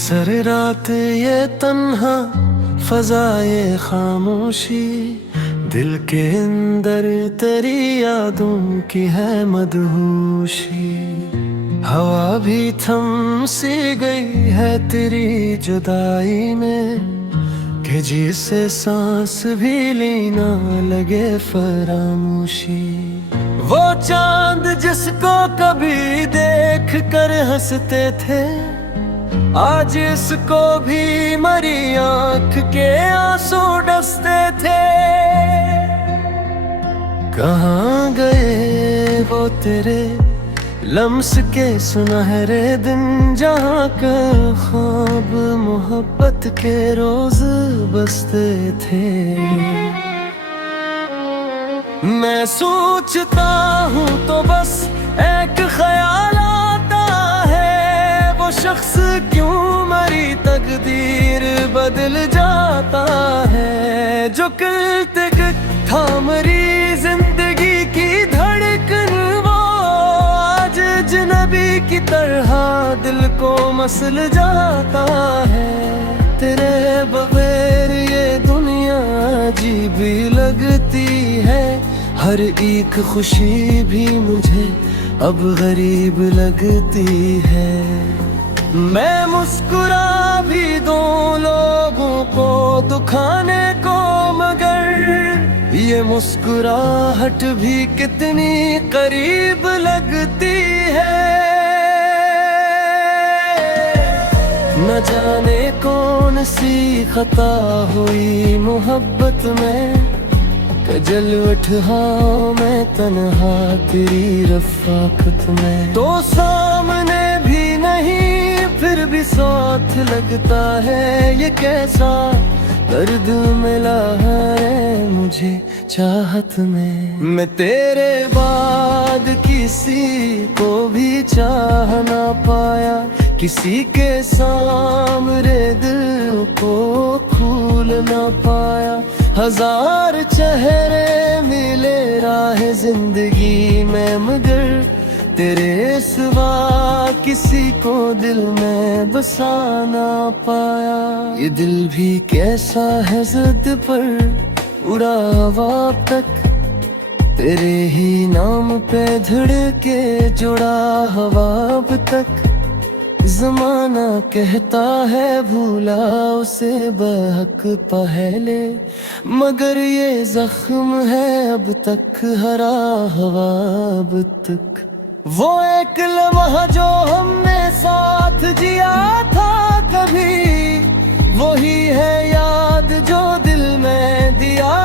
Sir रात ये तन्हा फजाए खामोशी, दिल के अंदर तेरी यादों की है मदहोशी। हवा भी थम सी गई है तेरी जुदाई में, कि जिसे सांस भी लेना लगे फरामोशी। वो चांद जिसको कभी देख कर हंसते थे, आज इसको भी मरी आंख के आंसू डसते थे। कहाँ गए वो तेरे लम्स के सुनहरे दिन, जहाँ का ख्वाब मोहब्बत के रोज बसते थे। मैं सोचता हूँ तो बस एक ख्याल आता है, वो शख्स क्यों मरी तकदीर बदल जाता है। जो कल तक था मरी जिंदगी की धड़कन, वो आज अजनबी की तरह दिल को मसल जाता है। तेरे बगैर ये दुनिया अजीब भी लगती है, हर एक खुशी भी मुझे अब गरीब लगती है। मैं मुस्कुरा भी दूं लोगों को दुखाने को, मगर ये मुस्कुराहट भी कितनी करीब लगती है। न जाने कौन सी खता हुई मोहब्बत में, जल उठा मैं तन्हा तेरी रफ़ाकत में। तो सामने भी नहीं फिर भी साथ लगता है, ये कैसा दर्द मिला है मुझे चाहत में। मैं तेरे बाद किसी को भी चाह ना पाया, किसी के सामने दिल को खोल ना पाया। हजार चेहरे मिले राह जिंदगी में, मगर तेरे सिवा किसी को दिल में बसा ना पाया। ये दिल भी कैसा है ज़िद पर उड़ा हवा तक, तेरे ही नाम पे धड़के जुड़ा हवा अब तक। ज़माना कहता है भूला उसे बहक पहले, मगर ये जख्म है अब तक हरा हवा अब तक। वो एक लम्हा जो हमने साथ जिया था कभी, वही है याद जो दिल में दिया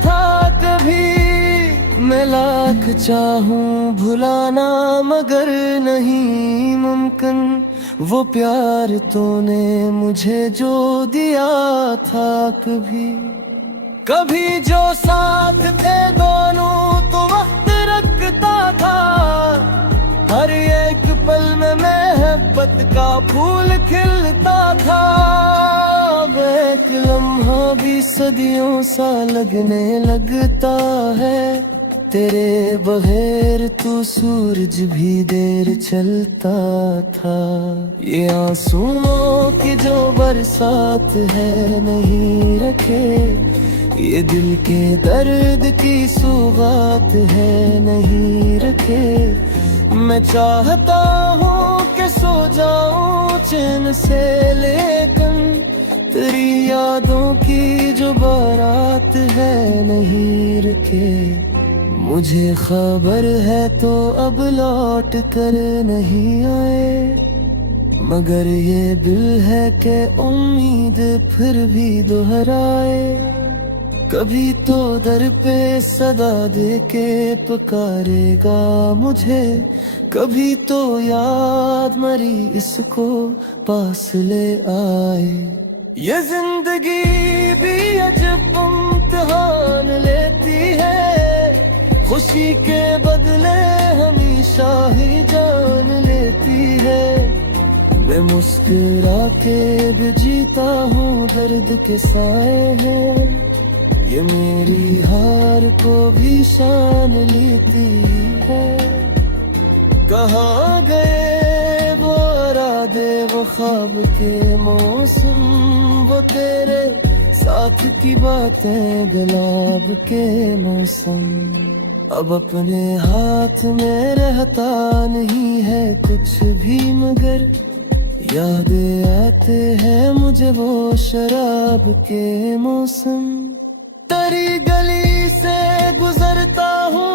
था कभी। मैं लाख चाहूं भुलाना मगर नहीं मुमकिन, वो प्यार तूने मुझे जो दिया था कभी। कभी जो साथ थे दोनों तो वक्त रखता था, हर एक पल में मोहब्बत का फूल खिलता था। अब एक लम्हा भी सदियों सा लगने लगता है, तेरे बगैर तो सूरज भी देर चलता था। ये आंसुओं की जो बरसात है नहीं रखे, ये दिल के दर्द की सौगात है नहीं रखे। मैं चाहता हूँ कि सो जाऊं चैन से, लेकिन तेरी यादों की जो बारात है नहीं रखे। मुझे खबर है तो अब लौट कर नहीं आए, मगर ये दिल है कि उम्मीद फिर भी दोहराए। कभी तो दर पे सदा दे के पुकारेगा मुझे, कभी तो याद मरी इसको पास ले आए। ये जिंदगी भी अजब इम्तिहान लेती है, खुशी के बदले हमेशा ही जान लेती है। मैं मुस्कुरा के भी जीता हूँ दर्द के साए हैं, ये मेरी हार को भी शान लेती है। कहाँ गए वो यादें वो ख्वाब के मौसम, वो तेरे साथ की बातें गुलाब के मौसम। अब अपने हाथ में रहता नहीं है कुछ भी, मगर यादें आते हैं मुझे वो शराब के मौसम। तेरी गली से गुजरता हूँ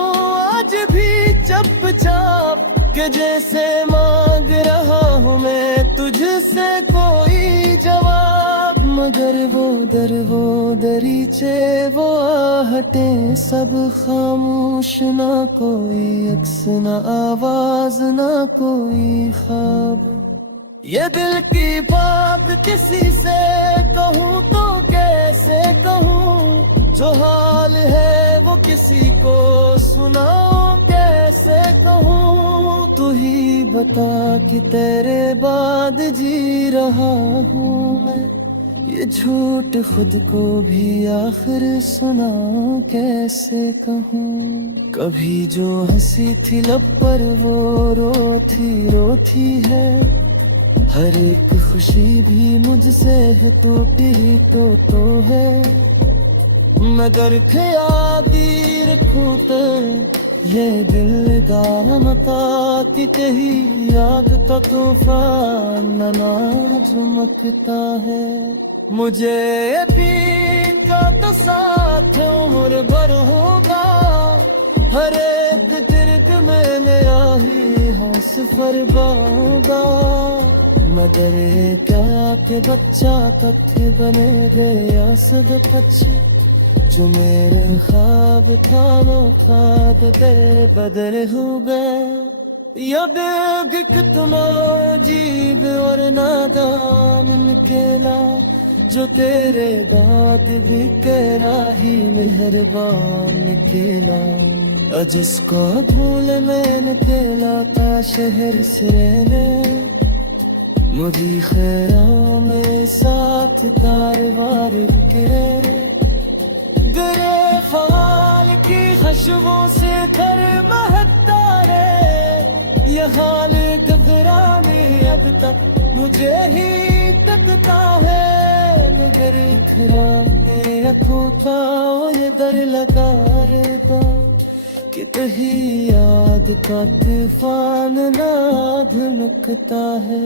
आज भी चुपचाप, के जैसे मांग रहा हूँ मैं तुझसे कोई जवाब। मगर वो दर वो दरीचे वो आहटें सब खामोश, ना कोई अक्स ना आवाज ना कोई ख्वाब। ये दिल की बात किसी से कहूँ तो कैसे कहूँ, जो हाल है वो किसी को सुनाऊं कैसे कहूँ। तू ही बता कि तेरे बाद जी रहा हूँ मैं, ये झूठ खुद को भी आखिर सुनाऊं कैसे कहूँ। कभी जो हंसी थी लब पर वो रोती है, हर एक खुशी भी मुझसे है टूटी तो है। मगर ख्याली रखूं तो ये दिल दामता कही आग का तूफान ना झुमकता है। मुझे भी का तो साथ उम्र भर होगा, हर एक तिरक में नया ही हौस फरबाऊंगा। मगर क्या के बच्चा कथे बने गया सद पक्षी, जो मेरे ख्वाब थानो ख्वाब दे बदल हो गए। याद कितना अजीब और नादान निकला, जो तेरे बाद भी तेरा ही मेहरबान निकला। जिसको भूल मैंने तेला था शहर से रहने, मुझी खैरों में साथ कारवार के तेरे ख्याल की खुशबू से थर महकता रे। ये हाल घबराने अब तक मुझे ही तकता है, मगर खराबे अखों का ये दर लगा रहता कि कहीं याद का तूफान ना धमकता है।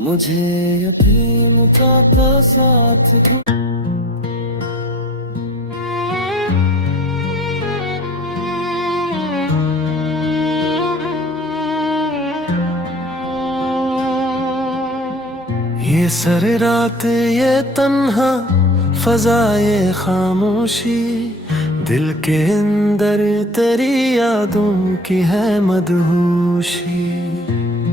मुझे यकीन का साथ ये सर रात ये तन्हा फजाए खामोशी, दिल के अंदर तेरी यादों की है मदहोशी।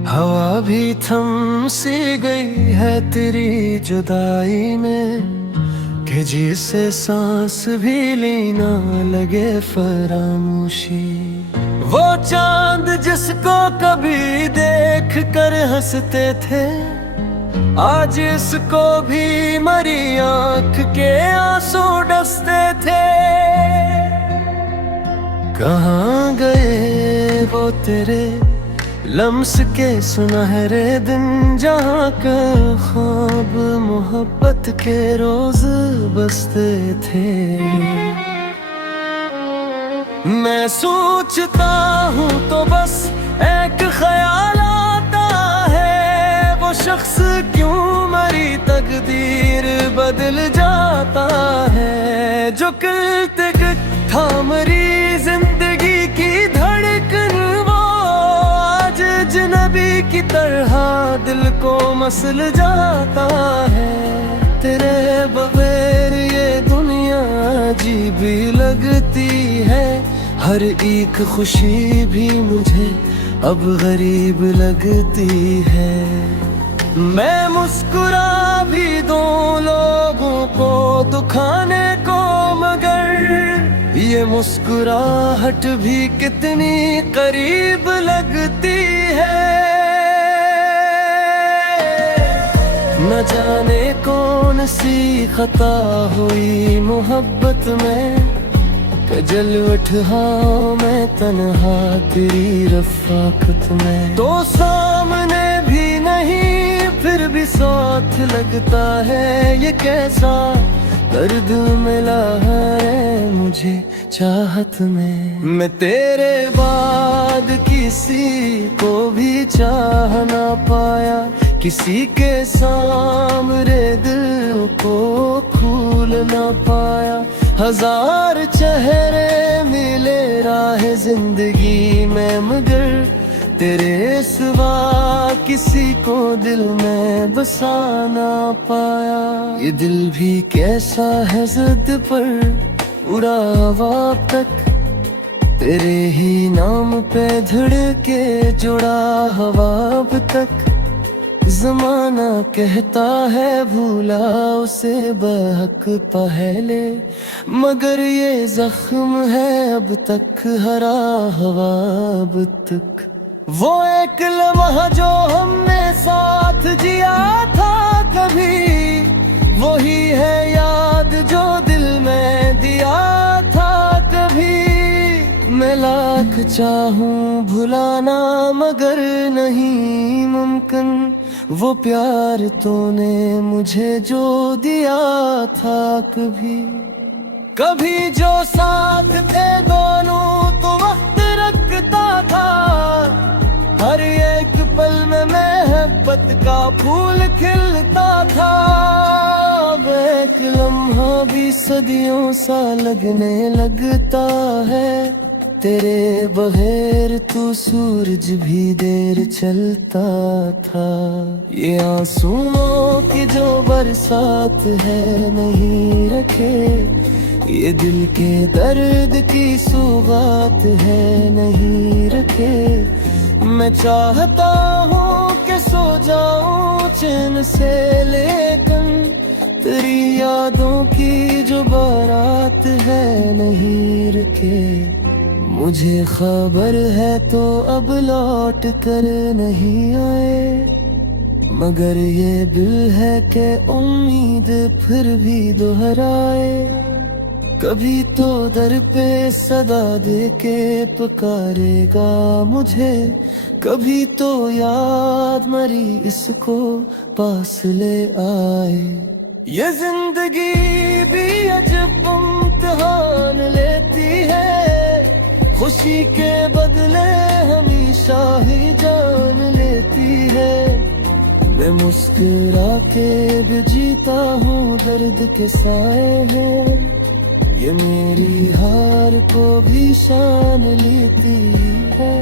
हवा भी थम सी गई है तेरी जुदाई में, कि जिसे सांस भी लेना लगे फरामोशी। वो चांद जिसको कभी देख कर हंसते थे, आज इसको भी मरी आंख के आंसू डसते थे। कहाँ गए वो तेरे लम्स के सुनहरे दिन, जहाँ का ख्वाब मोहब्बत के रोज बसते थे। मैं सोचता हूँ तो बस एक ख्याल आता है, वो शख्स क्यों मरी तकदीर बदल जाता है। जो करते था मरी जिंदगी की धड़कन, वो आज अजनबी की तरह दिल को मसल जाता है। तेरे बगैर ये दुनिया अजीब लगती है, हर एक खुशी भी मुझे अब गरीब लगती है। मैं मुस्कुरा भी दूं लोगों को दुखाने को, मगर ये मुस्कुराहट भी कितनी करीब लगती है। न जाने कौन सी खता हुई मोहब्बत में, जल उठा मैं तन्हा तेरी रफ़ाकत में। तो सामने भी नहीं फिर भी साथ लगता है ये कैसा दर्द मिला है मुझे चाहत में। मैं तेरे बाद किसी को भी चाह ना पाया, किसी के सामने दिल को खोल ना पाया। हजार चेहरे मिले राह जिंदगी में, मगर तेरे सिवा किसी को दिल में बसा ना पाया। ये दिल भी कैसा है जिद पर उड़ा हवा तक, तेरे ही नाम पे धड़के जुड़ा हवा अब तक। जमाना कहता है भूला उसे बहक पहले, मगर ये जख्म है अब तक हरा हवा अब तक। वो एक लम्हा जो हमने साथ जिया था कभी, वही है याद जो दिल में दिया था कभी। मैं लाख चाहूं भुलाना मगर नहीं मुमकिन, वो प्यार तूने मुझे जो दिया था कभी। कभी जो साथ थे दोनों तो वक्त रखता था, हर एक पल में मोहब्बत का फूल खिलता था। अब एक लम्हा भी सदियों सा लगने लगता है, तेरे बगैर तू सूरज भी देर चलता था। ये आंसुओं की जो बरसात है नहीं रखे, ये दिल के दर्द की सौगात है नहीं रखे। मैं चाहता हूँ कि सो जाऊं चैन से, लेकिन तेरी यादों की जो बारात है नहीं रुके। मुझे खबर है तो अब लौट कर नहीं आए, मगर ये दिल है कि उम्मीद फिर भी दोहराए। कभी तो दर पे सदा दे के पुकारेगा मुझे, कभी तो याद मरी इसको पास ले आए। ये जिंदगी भी अजब इम्तिहान लेती है, खुशी के बदले हमेशा ही जान लेती है। मैं मुस्कुरा के भी जीता हूँ दर्द के साए हैं, ये मेरी हार को भी शान लेती है।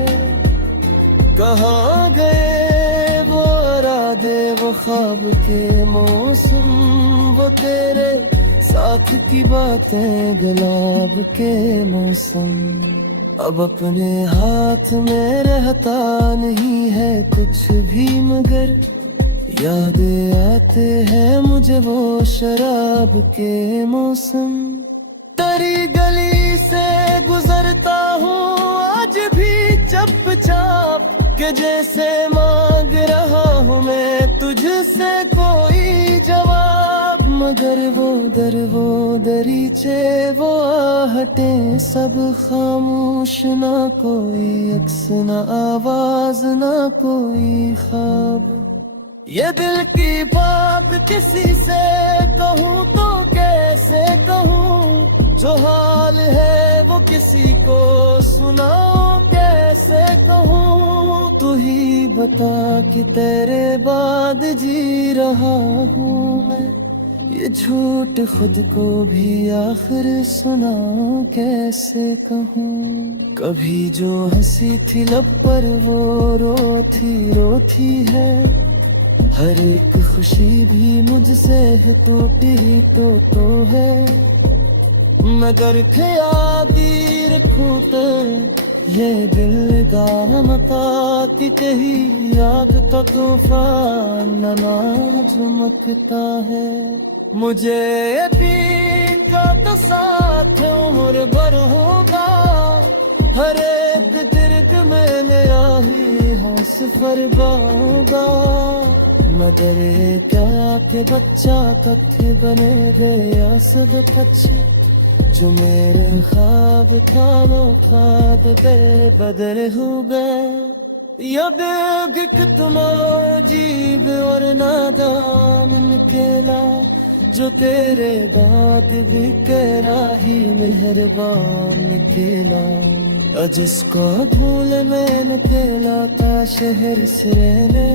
कहाँ गए वो इरादे वो ख्वाब के मौसम, वो तेरे साथ की बातें गुलाब के मौसम। अब अपने हाथ में रहता नहीं है कुछ भी, मगर यादें आते हैं मुझे वो शराब के मौसम। तेरी गली से गुजरता हूँ आज भी चुपचाप, के जैसे मांग रहा हूँ मैं तुझसे कोई जवाब। मगर वो दरीचे वो आहटें सब खामोश, ना कोई अक्स ना आवाज ना कोई ख्वाब। ये दिल की बात किसी से कहूँ तो कैसे कहूँ, जो हाल है वो किसी को सुनाओ कैसे कहूँ। तू ही बता कि तेरे बाद जी रहा हूँ मैं, ये झूठ खुद को भी आखिर सुनाऊं कैसे कहूँ। कभी जो हंसी थी लब पर वो रोती है, हर एक खुशी भी मुझसे है टूटी ही तो है। मगर ख्याली रखूं तो ये दिल गामता की कही आग तो तूफान ना झुमकता है। मुझे यकीन का तो साथ उम्र भर होगा, हर एक तिरक में नया ही हूँ सफर होगा। मगर क्या के बच्चा तथ्य बने गया सब अच्छे, जो मेरे ख्वाब था वो ख्वाब बदल हो गए। या देख कितना अजीब और नादान निकला, जो तेरे बाद भी तेरा ही मेहरबान निकला। जिसको भूल मैंने खेला था शहर से रहने,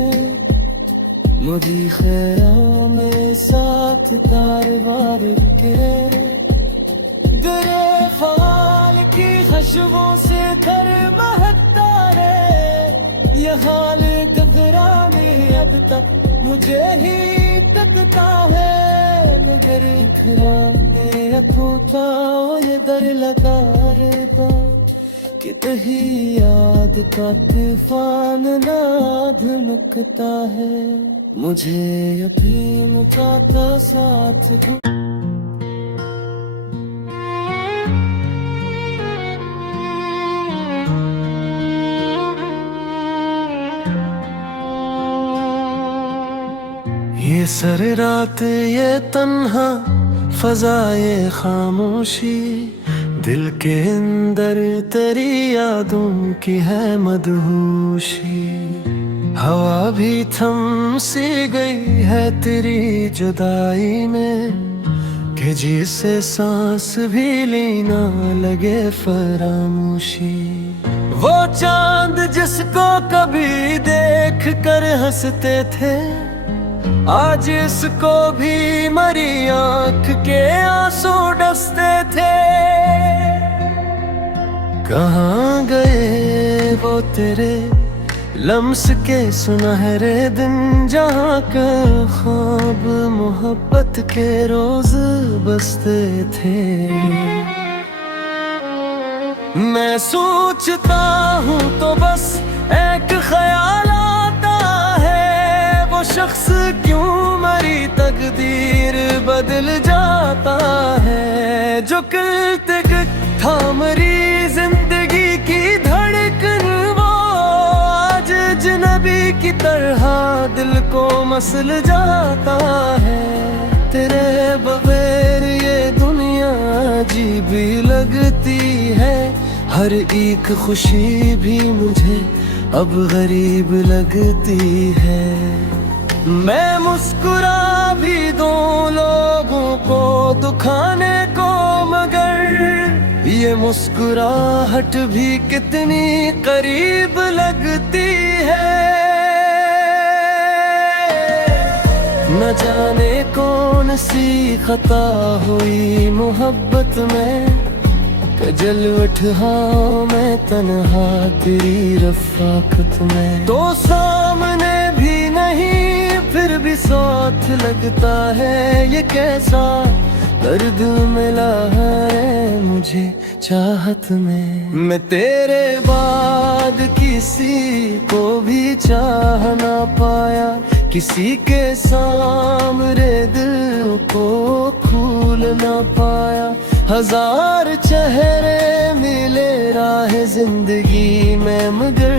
मुझे खैरा में साथ तार बार के तेरे ख्याल की खुशबू से थर महकता रे। ये हाल घबराने अब तक मुझे ही तकता है, मगर खराने अथूता ये दर लगा रे बा, कि कहीं याद का तूफान ना धमकता है। मुझे यकीन चाहता साथ ये सर रात ये तन्हा फजाए खामोशी, दिल के अंदर तेरी यादों की है मदहोशी। हवा भी थम सी गई है तेरी जुदाई में, कि जिसे सांस भी लेना लगे फरामोशी। वो चांद जिसको कभी देख कर हंसते थे, आज इसको भी मरी आंख के आंसू डसते थे। कहाँ गए वो तेरे लम्स के सुनहरे दिन, जहाँ का ख्वाब मोहब्बत के रोज बसते थे। मैं सोचता हूँ तो बस एक ख्याल आता है, वो शख्स क्यों मरी तकदीर बदल जाता है। जो करते थामरी जिंदगी की धड़कन, वो आज अजनबी की तरह दिल को मसल जाता है। तेरे बगैर ये दुनिया अजीब लगती है, हर एक खुशी भी मुझे अब गरीब लगती है। मैं मुस्कुरा भी दूं लोगों को दुखाने को, मगर ये मुस्कुराहट भी कितनी करीब लगती है। न जाने कौन सी खता हुई मोहब्बत में, जल उठा मैं तन्हा तेरी रफ़ाकत में। तो सामने भी नहीं फिर भी साथ लगता है, ये कैसा दर्द मिला है मुझे चाहत में। मैं तेरे बाद किसी को भी चाह ना पाया, किसी के सामने दिल को खोल ना पाया। हजार चेहरे मिले राह जिंदगी में, मगर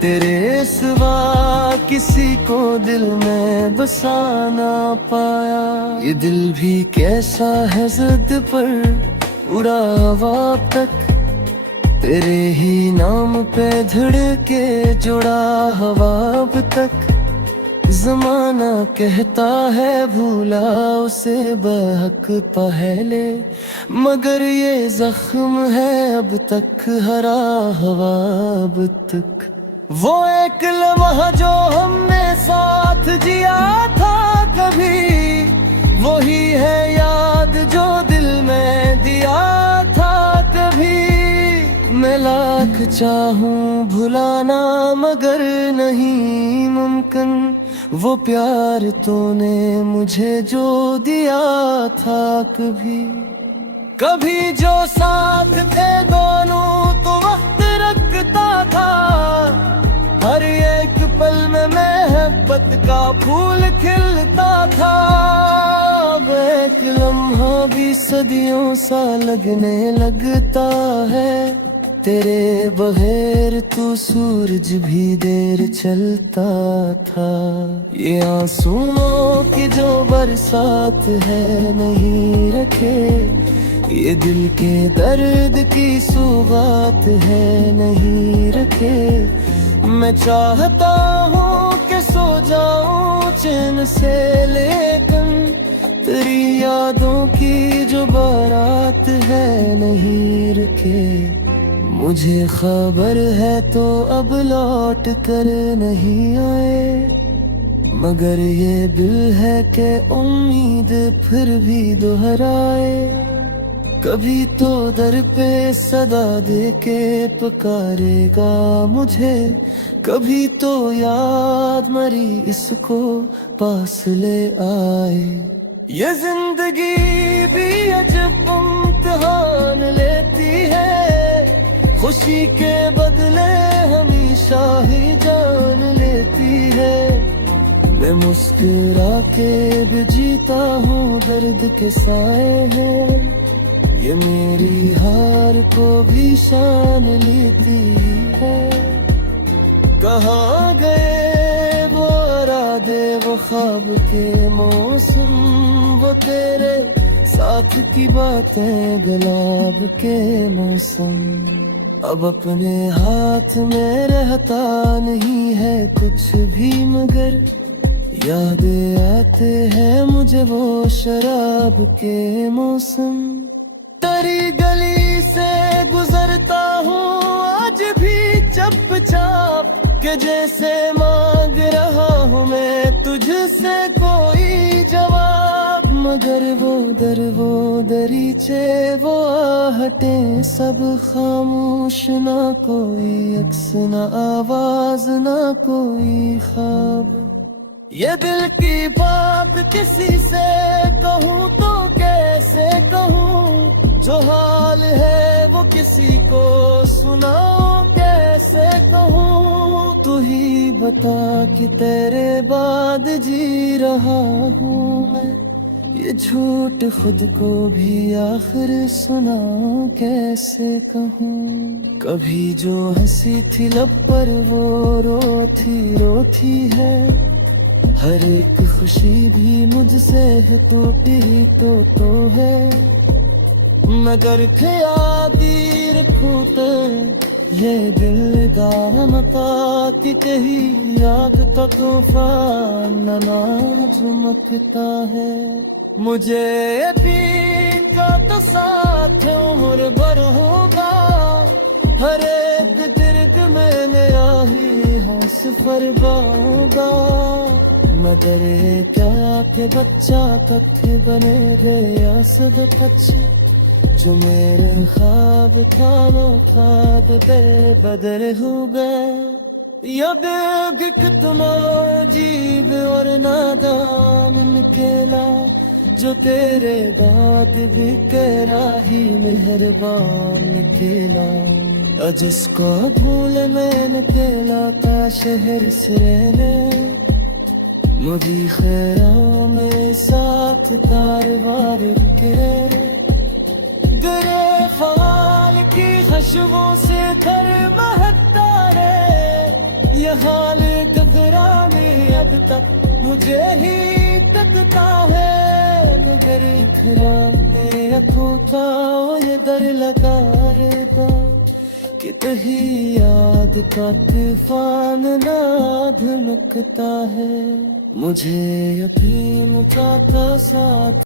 तेरे सिवा किसी को दिल में बसा ना पाया। ये दिल भी कैसा है ज़िद पर उड़ा हवा तक, तेरे ही नाम पे धड़के जुड़ा हवा अब तक। ज़माना कहता है भूला उसे बहक पहले, मगर ये जख्म है अब तक हरा हवा अब तक। वो एक लम्हा जो हमने साथ जिया था कभी, वही है याद जो दिल में दिया था कभी। मैं लाख चाहूं भुलाना मगर नहीं मुमकिन, वो प्यार तूने मुझे जो दिया था कभी। कभी जो साथ थे दोनों तो वक्त रखता था, हर एक पल में मोहब्बत का फूल खिलता था। अब एक लम्हा भी सदियों सा लगने लगता है, तेरे बगैर तू सूरज भी देर चलता था। ये आंसुओं की जो बरसात है नहीं रखे, ये दिल के दर्द की सौगात है नहीं रखे। मैं चाहता हूँ कि सो जाऊं चैन से, लेकिन तेरी यादों की जो बारात है नहीं रुके। मुझे खबर है तो अब लौट कर नहीं आए, मगर ये दिल है कि उम्मीद फिर भी दोहराए। कभी तो दर पे सदा दे के पुकारेगा मुझे, कभी तो याद मरी इसको पास ले आए। ये जिंदगी भी अजब इम्तिहान लेती है, खुशी के बदले हमेशा ही जान लेती है। मैं मुस्कुरा के भी जीता हूँ दर्द के साए हैं, ये मेरी हार को भी शान लेती है। कहाँ गए वो इरादे, वो ख्वाब के मौसम, वो तेरे साथ की बातें गुलाब के मौसम। अब अपने हाथ में रहता नहीं है कुछ भी, मगर यादें आते हैं मुझे वो शराब के मौसम। तेरी गली से गुजरता हूँ आज भी चुपचाप, के जैसे मांग रहा हूँ मैं तुझसे कोई जवाब। मगर वो दर वो दरीचे वो आहटें सब खामोश, ना कोई अक्स ना आवाज ना कोई ख्वाब। ये दिल की बात किसी से कहूँ तो कैसे कहूँ, जो हाल है वो किसी को सुनाऊं कैसे कहूँ। तू ही बता कि तेरे बाद जी रहा हूँ मैं, ये झूठ खुद को भी आखिर सुनाऊं कैसे कहूँ। कभी जो हंसी थी लब पर वो रोती है, हर एक खुशी भी मुझसे है टूटी तो है। मगर ख्याली रखूं तो ये दिल गारमता कहीं आग तो तूफान झुमकता है। मुझे यकीन का तो साथ उम्र भर होगा, हर एक तिरक में मेरा ही हौस फरगाऊंगा। मगर क्या के बच्चा कथे बने गए आसद कच्चे, जो मेरे ख्वाब खानो खाब बेबदर हो गए। यद कितना अजीब और नादान निकला, जो तेरे बाद भी तेरा ही मेहरबान निकला। जिसको भूल में निकला था शहर से रहने, मुझी खैरों में साथ कारवार के गरे फाल की खुशबू से थर महकता रे। ये हाल घबराने अब तक मुझे ही तकता है, मगर इखराने अखूता ये दर लगा रहता कि तही याद का तूफान ना धमकता है। मुझे यकीन का था साथ